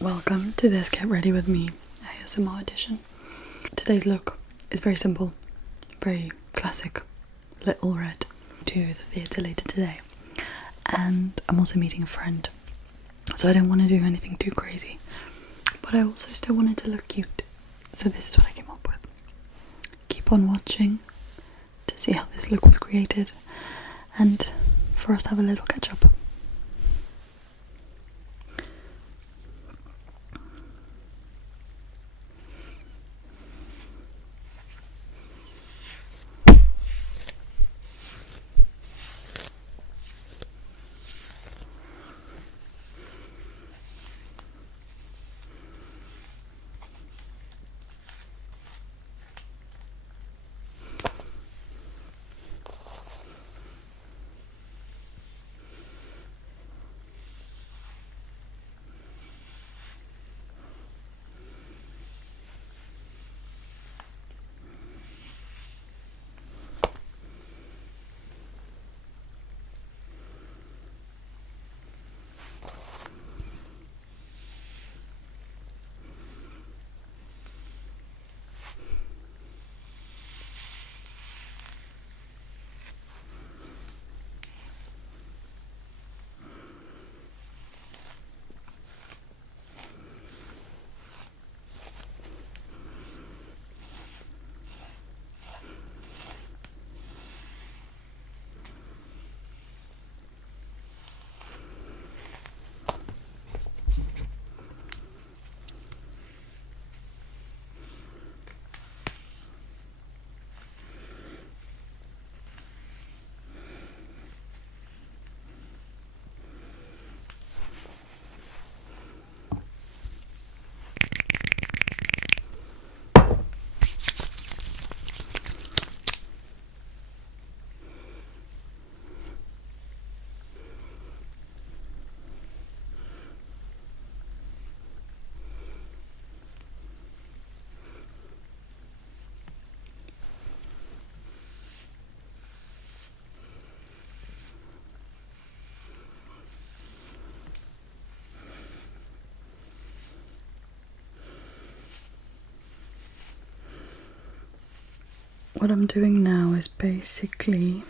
Welcome to this Get Ready With Me ASMR edition. Today's look is very simple, very classic, little red. To the theatre later today, and I'm also meeting a friend, so I didn't want to do anything too crazy, but I also still wanted to look cute, so this is what I came up with. Keep on watching to see how this look was created and for us to have a little catch up. What I'm doing now is basically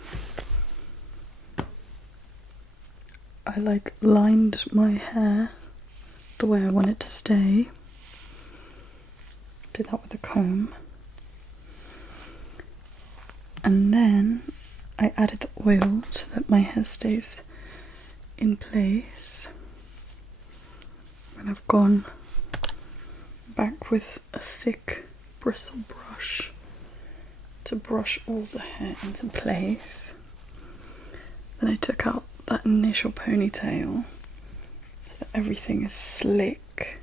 I lined my hair the way I want it to stay. Did that with a comb. And then I added the oil so that my hair stays in place. And I've gone back with a thick bristle brush to brush all the hair into place. Then I took out that initial ponytail so that everything is slick.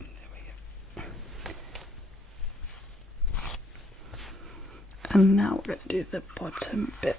There we go. And now we're going to do the bottom bit.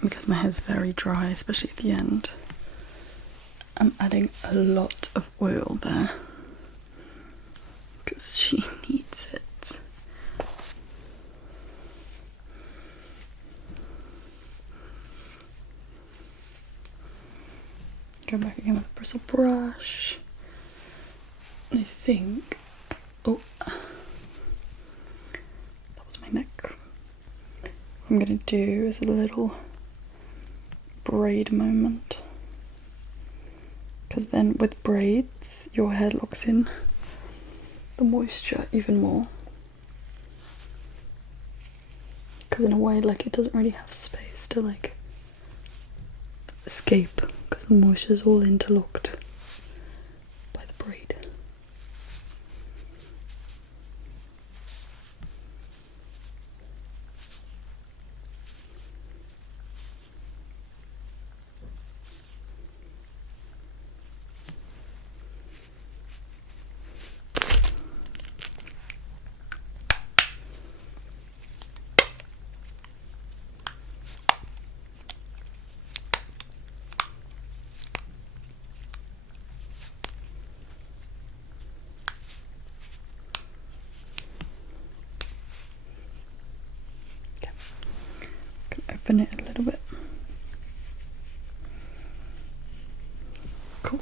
Because my hair's very dry, especially at the end, I'm adding a lot of oil there because she needs it. Go back again with a bristle brush. And I think, oh, that was my neck. What I'm gonna do is a little braid moment, because then with braids your hair locks in the moisture even more, because in a way it doesn't really have space to escape, because the moisture is all interlocked by the braid. soften it a little bit. Cool.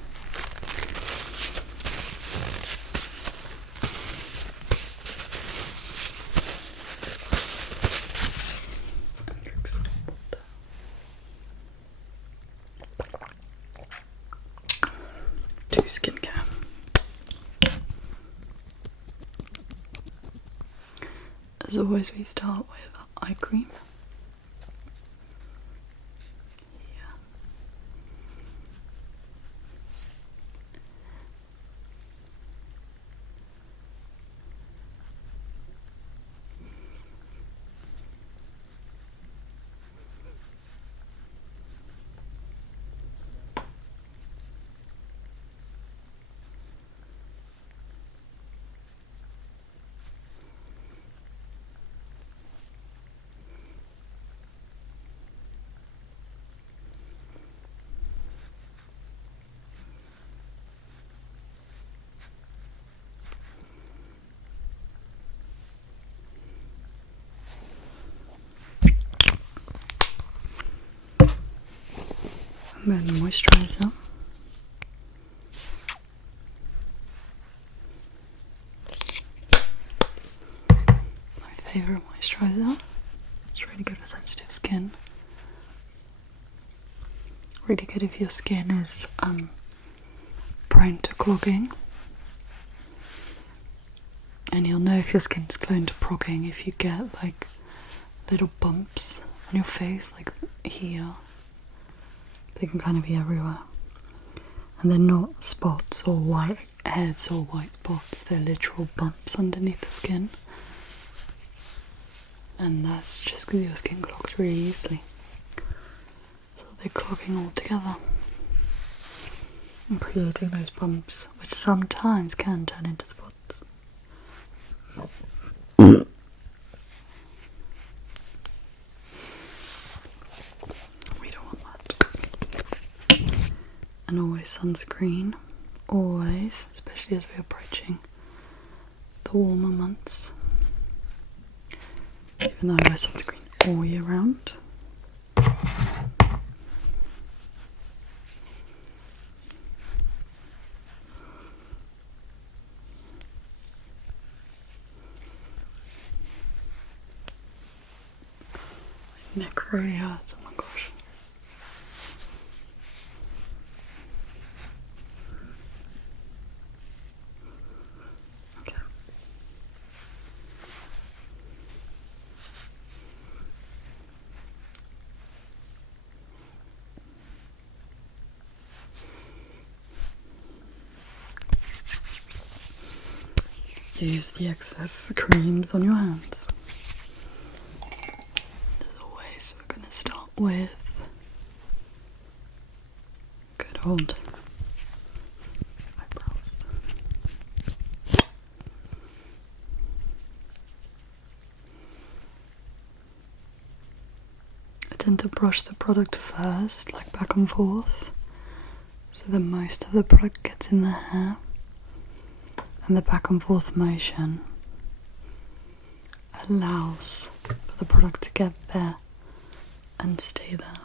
And drink some water. To skincare. As always, we start with eye cream. And then moisturiser. My favourite moisturiser. It's really good for sensitive skin. Really good if your skin is prone to clogging. And you'll know if your skin's prone to clogging if you get like little bumps on your face, like here. They can kind of be everywhere. And they're not spots or white heads or white spots, they're literal bumps underneath the skin. And that's just because your skin clogs really easily. So they're clogging all together and creating those bumps, which sometimes can turn into spots. And always sunscreen, always, especially as we're approaching the warmer months. Even though I wear sunscreen all year round. My neck really hurts, oh my gosh. Use the excess creams on your hands. As always, we're going to start with good old eyebrows. I tend to brush the product first, like back and forth, so that most of the product gets in the hair. And the back and forth motion allows for the product to get there and stay there.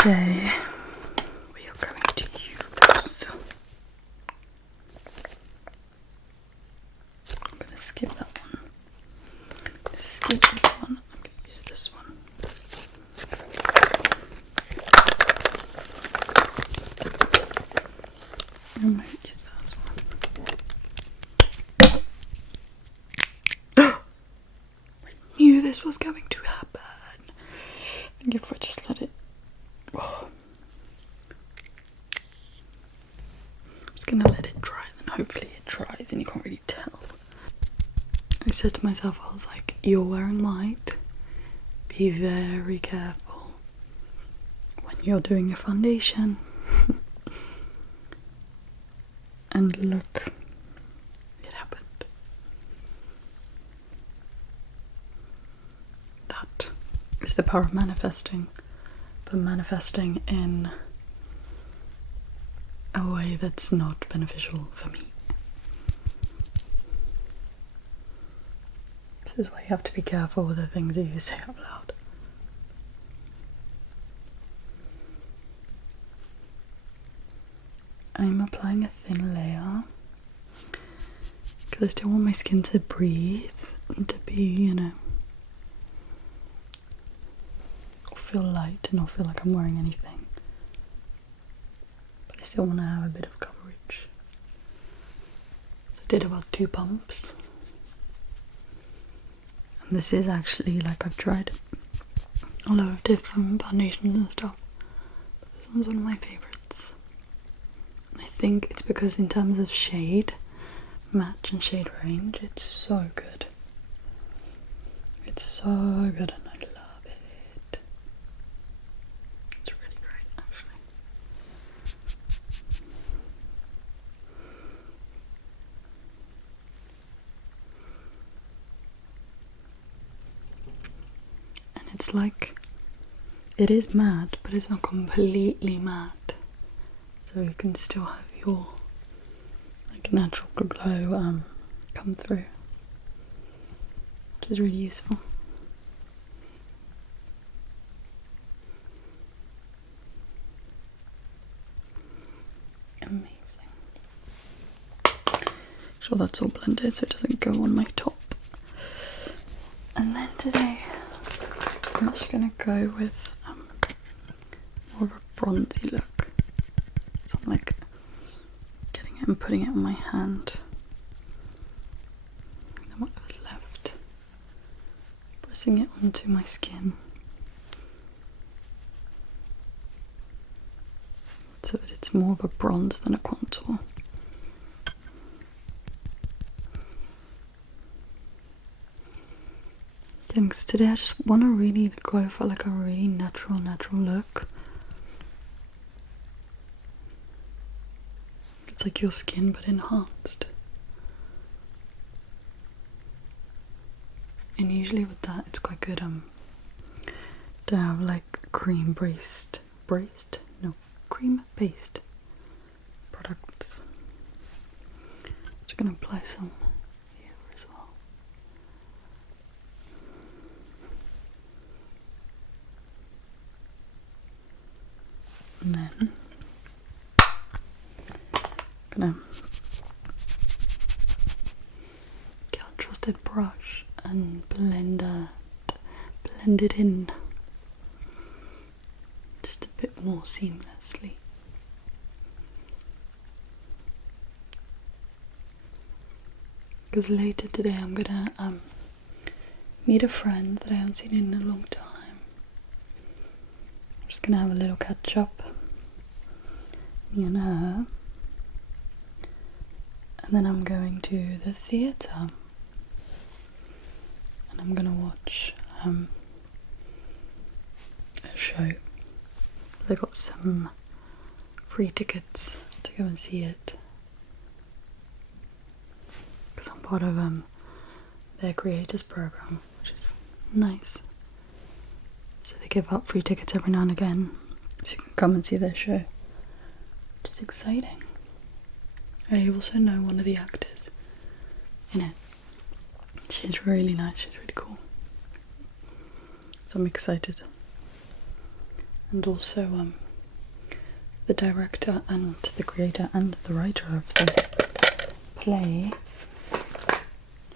Today we are going to use, I'm going to skip that one, this was going to happen. I think if I just let it... Oh. I'm just gonna let it dry, and then hopefully it dries and you can't really tell. I said to myself, I was like, you're wearing white. Be very careful when you're doing your foundation. And look, it happened. That is the power of manifesting, but manifesting in a way that's not beneficial for me. This is why you have to be careful with the things that you say out loud. I'm applying a thin layer because I still want my skin to breathe and to be, you know, feel light and not feel like I'm wearing anything. But I still want to have a bit of coverage. So I did about 2 pumps. And this is actually, like, I've tried a lot of different foundations and stuff, but this one's one of my favourites. I think it's because in terms of shade, match and shade range, it's so good. It's so good and I love it. It's really great, actually. And it's like, it is matte, but it's not completely matte. So you can still have your like natural glow come through, which is really useful. Amazing. Sure, that's all blended so it doesn't go on my top. And then today I'm just gonna go with more of a bronzy look. So I'm like getting it and putting it on my hand. And then whatever's left, pressing it onto my skin. So that it's more of a bronze than a contour. Because today I just want to really go for like a really natural look. It's like your skin but enhanced. And usually with that it's quite good to have like cream based products. Just gonna apply some here as well. And then I'm gonna get a trusted brush and blend it in just a bit more seamlessly. Because later today I'm gonna meet a friend that I haven't seen in a long time. I'm just gonna have a little catch up, me and her, and then I'm going to the theatre and I'm gonna watch a show. I got some free tickets to go and see it. Because I'm part of their creators program, which is nice. So they give out free tickets every now and again, so you can come and see their show, which is exciting. I also know one of the actors in it. She's really nice, she's really cool. So I'm excited. And also the director and the creator and the writer of the play,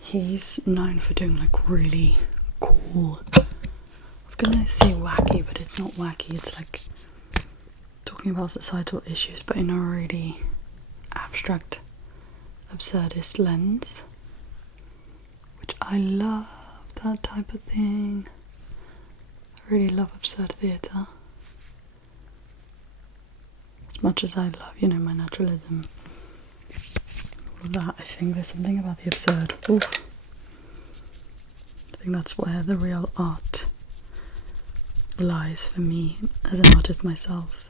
he's known for doing like really cool, I was gonna say wacky, but it's not wacky, it's like talking about societal issues but in a really abstract, absurdist lens, which I love. that type of thing. I really love absurd theatre. As much as I love, my naturalism, all of that, I think there's something about the absurd. Oof. I think that's where the real art lies for me as an artist myself.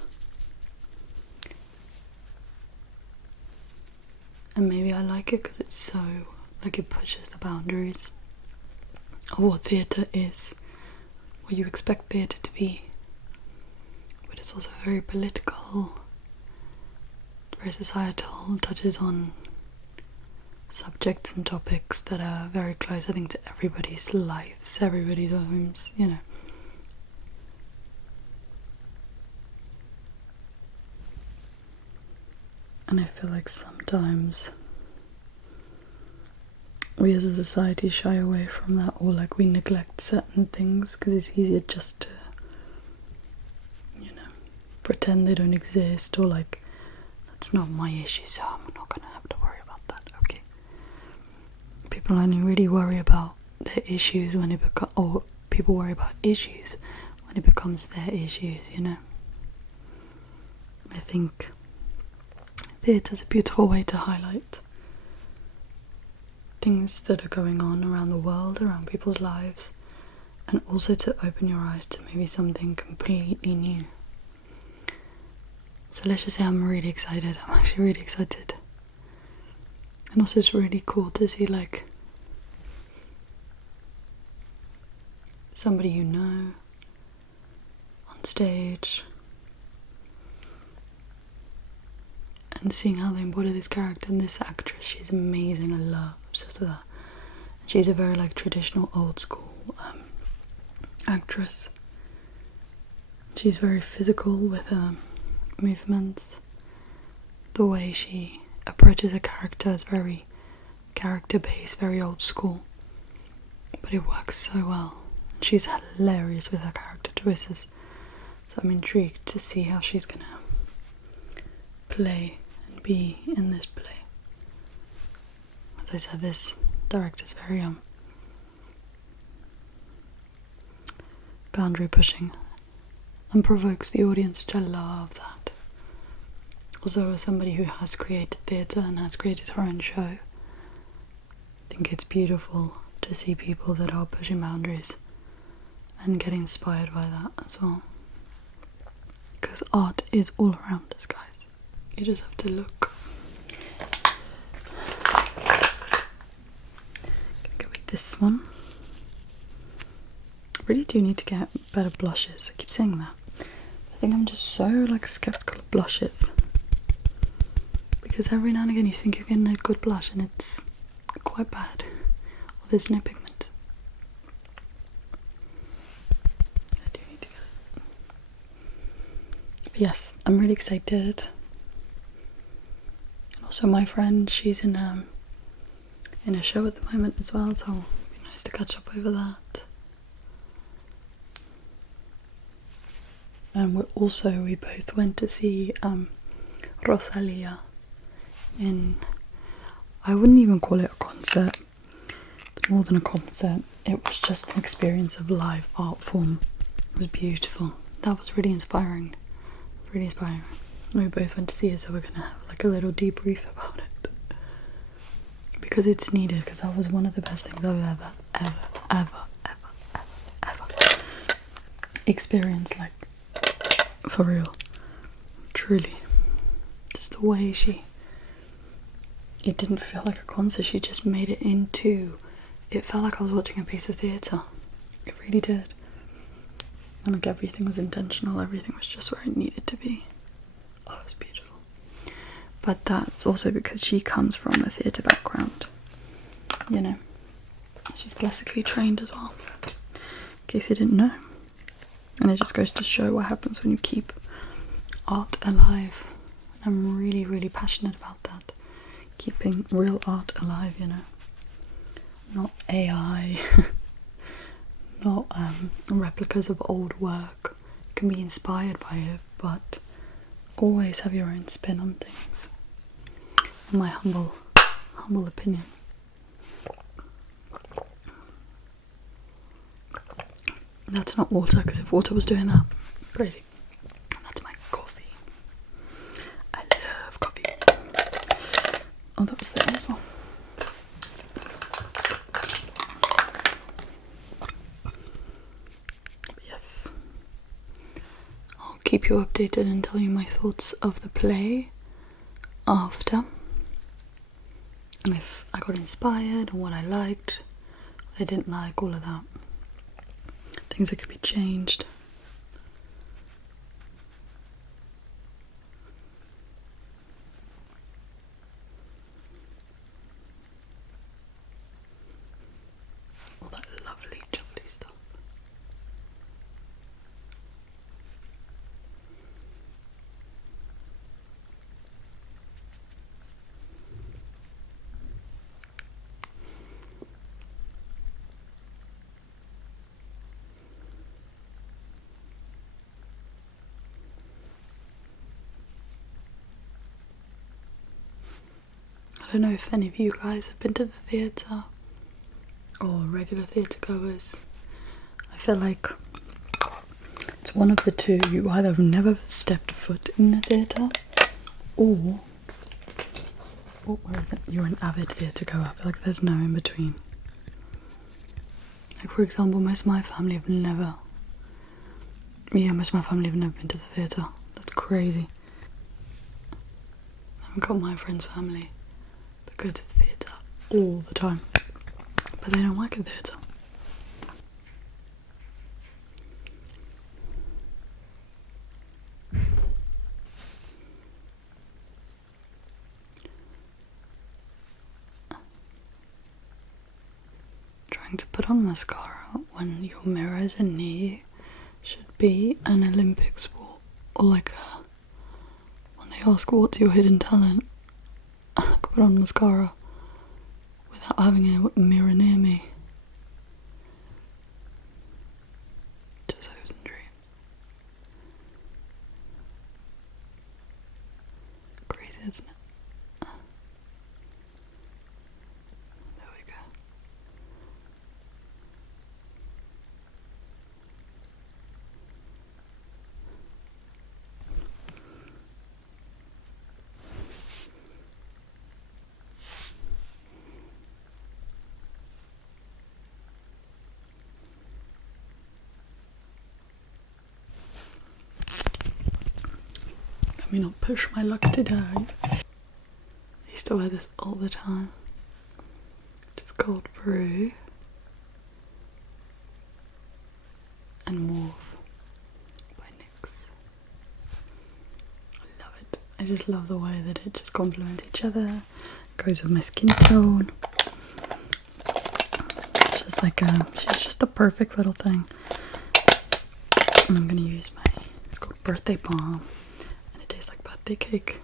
And maybe I like it because it's so, it pushes the boundaries of what theatre is, what you expect theatre to be. But it's also very political, very societal, touches on subjects and topics that are very close, I think, to everybody's lives, everybody's homes, And I feel like sometimes we as a society shy away from that, or we neglect certain things because it's easier just to, pretend they don't exist, or that's not my issue, so I'm not gonna have to worry about that. Okay. People only really worry about their issues when or people worry about issues when it becomes their issues, I think theatre's a beautiful way to highlight things that are going on around the world, around people's lives, and also to open your eyes to maybe something completely new. So let's just say I'm really excited. I'm actually really excited. And also it's really cool to see somebody on stage, and seeing how they embody this character. And this actress, she's amazing. I love, obsessed with her. She's a very traditional old school actress. She's very physical with her movements. The way she approaches a character is very character based, very old school, but it works so well. She's hilarious with her character choices, so I'm intrigued to see how she's gonna play and be in this play. As I said, this director's very boundary pushing and provokes the audience, which I love that. Also, as somebody who has created theatre and has created her own show, I think it's beautiful to see people that are pushing boundaries and get inspired by that as well. Because art is all around us, guys. You just have to look. Gonna go with this one. I really do need to get better blushes. I keep saying that. I think I'm just so skeptical of blushes. Because every now and again you think you're getting a good blush and it's quite bad. Or there's no pigment. I do need to get it. But yes, I'm really excited. And also my friend, she's in a show at the moment as well, so it'd be nice to catch up over that. And we both went to see Rosalia in, I wouldn't even call it a concert, it's more than a concert, it was just an experience of live art form. It was beautiful. That was really inspiring, We both went to see it, so we're gonna have a little debrief about it, because it's needed, because that was one of the best things I've ever experienced, for real, truly. Just the way it didn't feel like a concert, she just made it it felt like I was watching a piece of theatre. It really did. And everything was intentional, everything was just where it needed to be. Oh, it was beautiful. But that's also because she comes from a theatre background, She's classically trained as well, in case you didn't know. And it just goes to show what happens when you keep art alive. I'm really, really passionate about that. Keeping real art alive, Not AI, not replicas of old work. You can be inspired by it, but always have your own spin on things. In my humble opinion. That's not water, because if water was doing that, crazy. That's my coffee. I love coffee. Oh, that was there as well. Yes. I'll keep you updated and tell you my thoughts of the play after. And if I got inspired and what I liked, what I didn't like, all of that. Things that could be changed. All that lovely jubbly stuff. I don't know if any of you guys have been to the theatre or regular theatre goers. I feel like it's one of the two. You either have never stepped foot in the theatre or where is it? You're an avid theatre goer. I feel like there's no in between. Like, for example, most of my family have never been to the theatre. That's crazy. I've got my friend's family that go to the theatre all the time, but they don't like the theatre. Trying to put on mascara when your mirrors are near you should be an Olympic sport, or like when they ask what's your hidden talent, I could put on mascara without having a mirror near me. Just hopes and dreams. Crazy, isn't it? There we go. Let me not push my luck today. I used to wear this all the time. Just cold brew and mauve by NYX. I love it. I just love the way that it just complements each other. Goes with my skin tone. It's just like she's just a perfect little thing. And I'm gonna use it's called Birthday Balm. Birthday cake.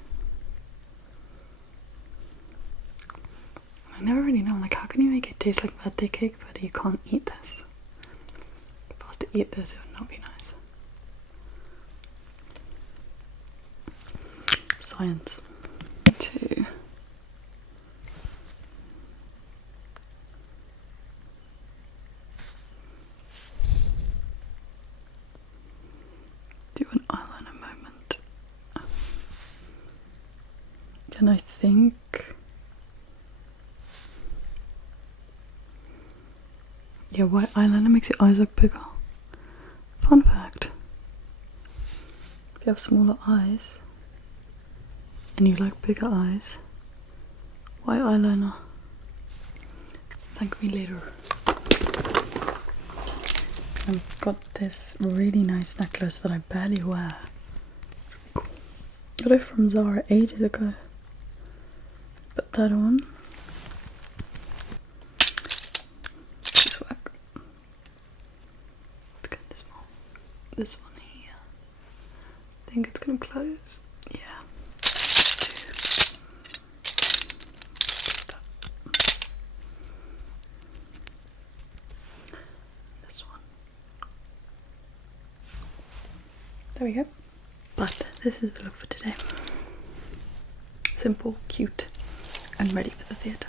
I never really know, like, how can you make it taste like birthday cake but you can't eat this? If I was to eat this, it would not be nice. Science. 2. Do an eyeliner moment. And I think, yeah, white eyeliner makes your eyes look bigger. Fun fact. If you have smaller eyes and you like bigger eyes, white eyeliner. Thank me later. I've got this really nice necklace that I barely wear. Got it from Zara ages ago. Put that on. This work. It's kind of small. This one here. I think it's gonna close. Yeah. This one. There we go. But this is the look for today. Simple, cute, and ready for the theatre.